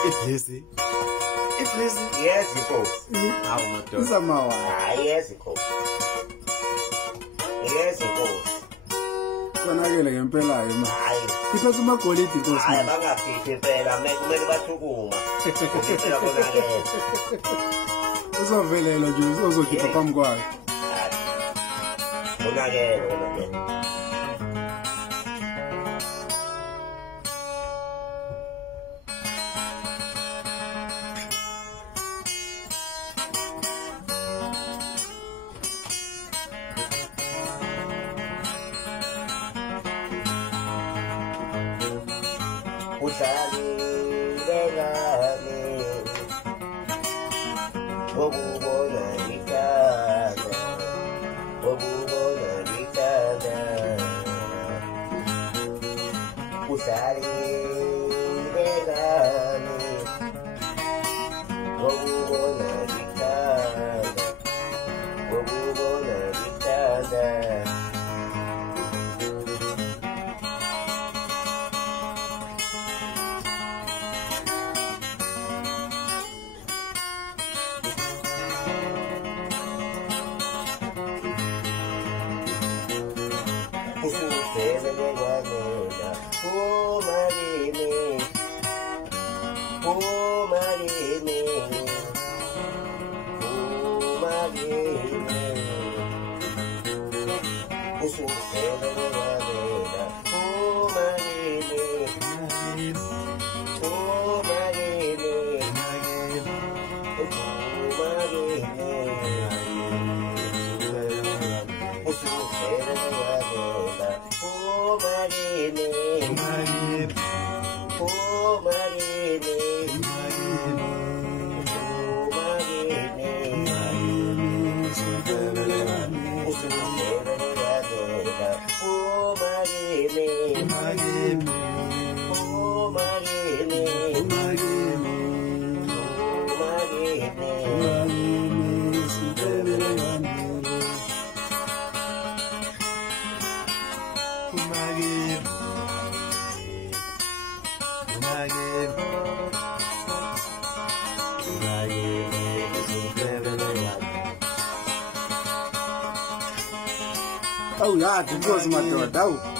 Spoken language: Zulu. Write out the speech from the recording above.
Iblessing. Iblessing. Yes, inkosi. Hawu madoda. Isamawa. Hayi yes inkosi. Yes inkosi. Konakele ngempela yena. Hayi. Iphethe amagolide inkosi. Hayi bangafihli impela kumele bathukuma. Impela konakele. Uzovelela nje uzokhipha phambi kwakhe. Konakele. Oh yeah, inkosi madoda.